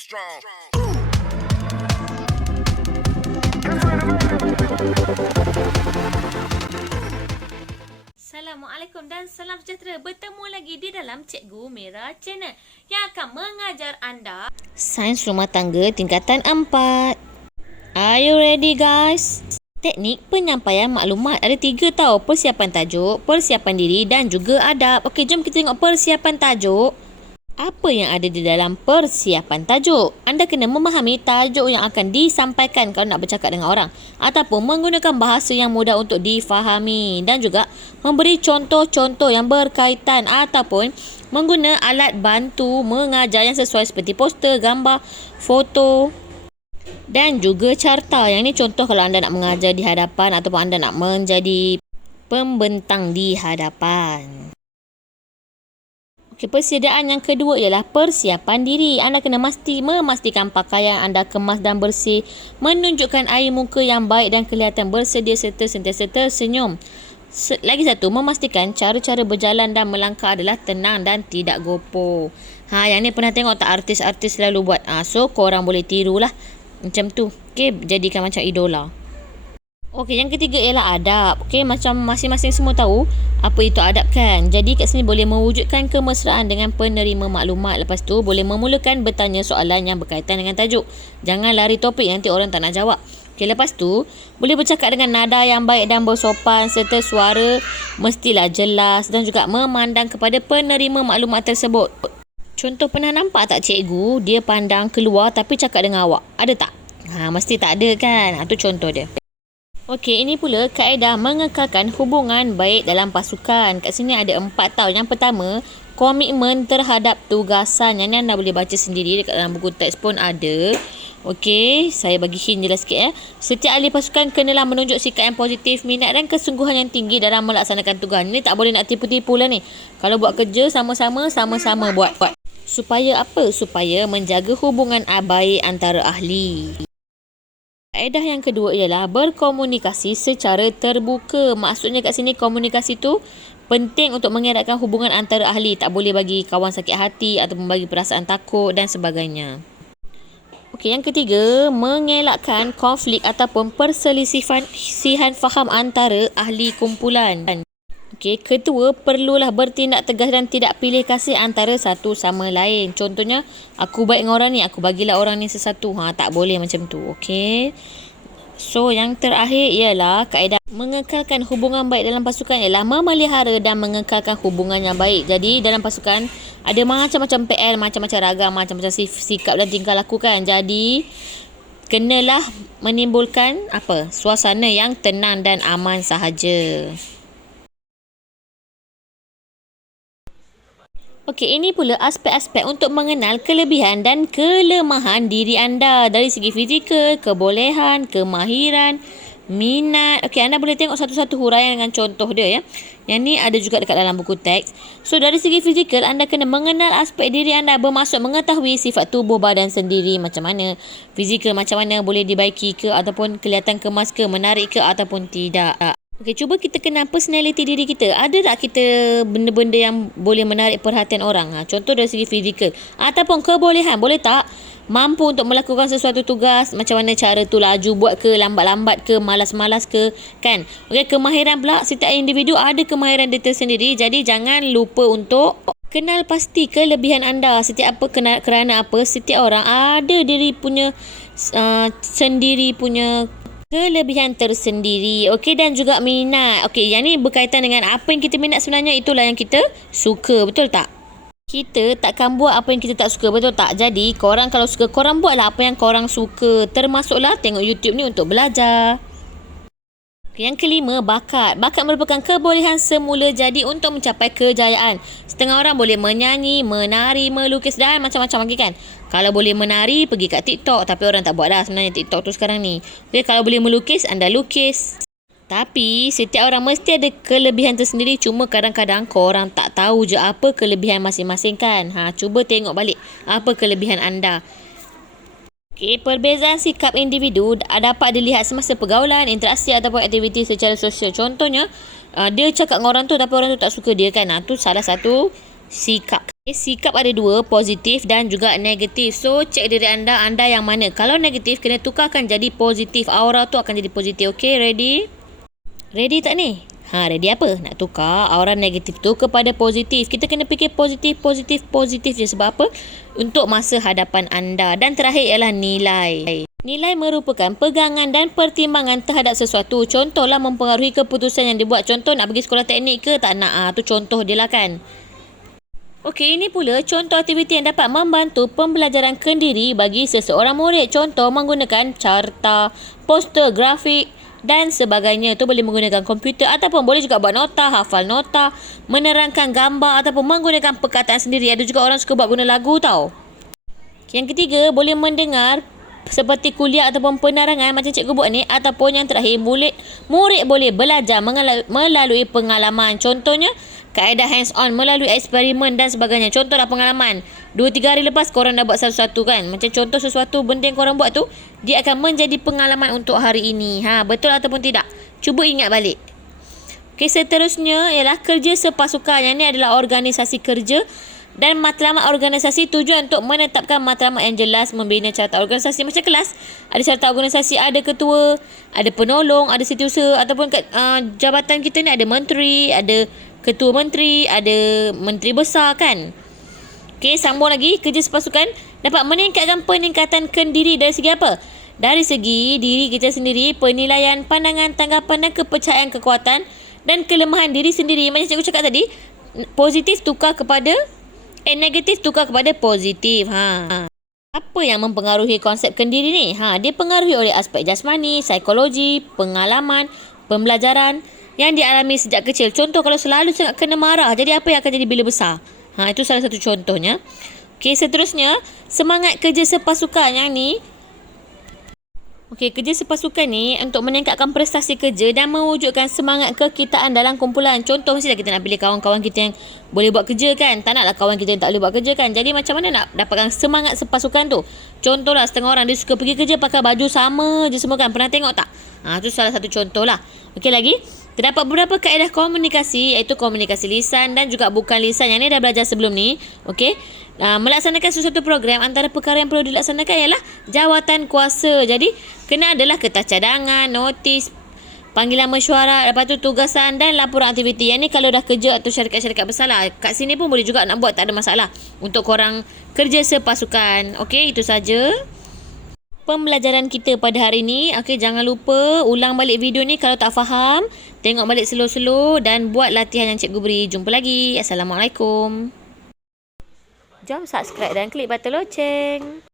strong. Assalamualaikum dan salam sejahtera. Bertemu lagi di dalam Cikgu Mira Channel yang akan mengajar anda Sains Rumah Tangga tingkatan 4. Are you ready guys? Teknik penyampaian maklumat ada 3 tau. Persiapan tajuk, persiapan diri dan juga adab. Okey, jom kita tengok persiapan tajuk. Apa yang ada di dalam persiapan tajuk? Anda kena memahami tajuk yang akan disampaikan kalau nak bercakap dengan orang, ataupun menggunakan bahasa yang mudah untuk difahami, dan juga memberi contoh-contoh yang berkaitan ataupun mengguna alat bantu mengajar yang sesuai seperti poster, gambar, foto dan juga carta. Yang ni contoh kalau anda nak mengajar di hadapan ataupun anda nak menjadi pembentang di hadapan. Okay, persediaan yang kedua ialah persiapan diri. Anda kena memastikan pakaian anda kemas dan bersih, menunjukkan air muka yang baik dan kelihatan bersedia serta sentiasa tersenyum. Lagi satu, memastikan cara-cara berjalan dan melangkah adalah tenang dan tidak gopoh. Yang ni pernah tengok tak artis-artis selalu buat? So korang boleh tirulah macam tu. Okay, jadikan macam idola. Okey, yang ketiga ialah adab. Okey, macam masing-masing semua tahu apa itu adab kan? Jadi kat sini boleh mewujudkan kemesraan dengan penerima maklumat. Lepas tu boleh memulakan bertanya soalan yang berkaitan dengan tajuk. Jangan lari topik, nanti orang tak nak jawab. Okey, lepas tu boleh bercakap dengan nada yang baik dan bersopan serta suara mestilah jelas dan juga memandang kepada penerima maklumat tersebut. Contoh, pernah nampak tak cikgu dia pandang keluar tapi cakap dengan awak? Ada tak? Mesti tak ada kan? Tu contoh dia. Okey, ini pula kaedah mengekalkan hubungan baik dalam pasukan. Kat sini ada 4 tau. Yang pertama, komitmen terhadap tugasan. Yang ni anda boleh baca sendiri dekat dalam buku teks pun ada. Okey, saya bagi hint jelas sikit . Setiap ahli pasukan kenalah menunjuk sikap yang positif, minat dan kesungguhan yang tinggi dalam melaksanakan tugas. Ni tak boleh nak tipu-tipu lah ni. Kalau buat kerja sama-sama buat. Supaya apa? Supaya menjaga hubungan baik antara ahli. Kaedah yang kedua ialah berkomunikasi secara terbuka. Maksudnya kat sini komunikasi tu penting untuk mengeratkan hubungan antara ahli. Tak boleh bagi kawan sakit hati ataupun bagi perasaan takut dan sebagainya. Okey, yang ketiga, mengelakkan konflik ataupun perselisihan faham antara ahli kumpulan. Okey, ketua perlulah bertindak tegas dan tidak pilih kasih antara satu sama lain. Contohnya, aku baik dengan orang ni, aku bagilah orang ni sesuatu. Tak boleh macam tu. Okey. So, yang terakhir ialah kaedah mengekalkan hubungan baik dalam pasukan ialah memelihara dan mengekalkan hubungan yang baik. Jadi, dalam pasukan ada macam-macam PL, macam-macam ragam, macam-macam sikap dan tingkah laku kan. Jadi, kenalah menimbulkan suasana yang tenang dan aman sahaja. Okey, ini pula aspek-aspek untuk mengenal kelebihan dan kelemahan diri anda dari segi fizikal, kebolehan, kemahiran, minat. Okey, anda boleh tengok satu-satu huraian dengan contoh dia ya. Yang ni ada juga dekat dalam buku teks. So, dari segi fizikal, anda kena mengenal aspek diri anda, bermaksud mengetahui sifat tubuh badan sendiri macam mana. Fizikal macam mana, boleh dibaiki ke ataupun kelihatan kemas ke, menarik ke ataupun tidak. Okey, cuba kita kenal personality diri kita. Ada tak kita benda-benda yang boleh menarik perhatian orang? Contoh dari segi fizikal. Ataupun kebolehan. Boleh tak mampu untuk melakukan sesuatu tugas? Macam mana cara tu, laju buat ke, lambat-lambat ke, malas-malas ke, kan? Okey, kemahiran pula. Setiap individu ada kemahiran dia tersendiri. Jadi, jangan lupa untuk kenal pasti kelebihan anda. Setiap kerana apa, setiap orang ada diri punya sendiri punya kelebihan tersendiri. Okey, dan juga minat. Okey, yang ni berkaitan dengan apa yang kita minat sebenarnya, itulah yang kita suka. Betul tak? Kita takkan buat apa yang kita tak suka, betul tak? Jadi, korang kalau suka, korang buatlah apa yang korang suka. Termasuklah tengok YouTube ni untuk belajar. Yang kelima, bakat. Bakat merupakan kebolehan semula jadi untuk mencapai kejayaan. Setengah orang boleh menyanyi, menari, melukis dan macam-macam lagi kan. Kalau boleh menari, pergi kat TikTok. Tapi orang tak buat dah sebenarnya TikTok tu sekarang ni. Okay, kalau boleh melukis, anda lukis. Tapi setiap orang mesti ada kelebihan tersendiri. Cuma kadang-kadang korang tak tahu je apa kelebihan masing-masing kan. Cuba tengok balik apa kelebihan anda. Okay, perbezaan sikap individu dapat dilihat semasa pergaulan, interaksi ataupun aktiviti secara sosial. Contohnya, dia cakap dengan orang tu tapi orang tu tak suka dia kan. Tu salah satu sikap. Sikap ada dua, positif dan juga negatif. So, cek diri anda yang mana. Kalau negatif, kena tukarkan jadi positif. Aura tu akan jadi positif. Okay, ready? Ready tak ni? Ready apa? Nak tukar aura negatif tu kepada positif. Kita kena fikir positif je. Sebab apa? Untuk masa hadapan anda. Dan terakhir ialah nilai. Nilai merupakan pegangan dan pertimbangan terhadap sesuatu. Contohlah mempengaruhi keputusan yang dibuat. Contoh nak pergi sekolah teknik ke tak nak? Tu contoh dia lah kan. Okey, ini pula contoh aktiviti yang dapat membantu pembelajaran kendiri bagi seseorang murid. Contoh menggunakan carta, poster, grafik dan sebagainya. Tu boleh menggunakan komputer ataupun boleh juga buat nota, hafal nota, menerangkan gambar ataupun menggunakan perkataan sendiri. Ada juga orang suka buat guna lagu tau. Yang ketiga, boleh mendengar seperti kuliah ataupun penerangan macam cikgu buat ni. Ataupun yang terakhir, murid boleh belajar melalui pengalaman. Contohnya, kaedah hands on melalui eksperimen dan sebagainya. Contohlah pengalaman 2-3 hari lepas korang dah buat satu-satu kan. Macam contoh sesuatu benda yang korang buat tu, dia akan menjadi pengalaman untuk hari ini. Betul ataupun tidak? Cuba ingat balik. Okey, seterusnya ialah kerja sepasukan. Yang ni adalah organisasi kerja dan matlamat organisasi. Tujuan untuk menetapkan matlamat yang jelas, membina carta organisasi. Macam kelas, ada carta organisasi, ada ketua, ada penolong, ada setiausaha ataupun kat jabatan kita ni ada menteri, ada ketua menteri, ada menteri besar kan. Okey, sambung lagi. Kerja sepasukan dapat meningkatkan peningkatan kendiri dari segi apa? Dari segi diri kita sendiri, penilaian, pandangan, tanggapan dan kepercayaan kekuatan dan kelemahan diri sendiri. Macam cikgu cakap tadi, positif tukar kepada negatif tukar kepada positif. Apa yang mempengaruhi konsep kendiri ni? Dia pengaruhi oleh aspek jasmani, psikologi, pengalaman, pembelajaran yang dialami sejak kecil. Contoh, kalau selalu sangat kena marah, jadi apa yang akan jadi bila besar? Itu salah satu contohnya. Okey, seterusnya, semangat kerja sepasukan. Yang ni, okey, kerja sepasukan ni untuk meningkatkan prestasi kerja dan mewujudkan semangat kekitaan dalam kumpulan. Contoh, mestilah kita nak pilih kawan-kawan kita yang boleh buat kerja kan. Tak naklah kawan kita yang tak boleh buat kerja kan. Jadi macam mana nak dapatkan semangat sepasukan tu? Contohlah, setengah orang dia suka pergi kerja pakai baju sama je semua kan. Pernah tengok tak? Tu salah satu contoh lah. Okey, lagi terdapat beberapa kaedah komunikasi, iaitu komunikasi lisan dan juga bukan lisan. Yang ni dah belajar sebelum ni. Okey. Melaksanakan sesuatu program, antara perkara yang perlu dilaksanakan ialah jawatan kuasa. Jadi, kena adalah kertas cadangan, notis, panggilan mesyuarat, lepas tu tugasan dan laporan aktiviti. Yang ni kalau dah kerja atau syarikat-syarikat besar lah. Kat sini pun boleh juga nak buat, tak ada masalah. Untuk korang kerja sepasukan. Okey, itu saja pembelajaran kita pada hari ni. Okey, jangan lupa ulang balik video ni kalau tak faham. Tengok balik slow-slow dan buat latihan yang cikgu beri. Jumpa lagi. Assalamualaikum. Jom subscribe dan klik button loceng.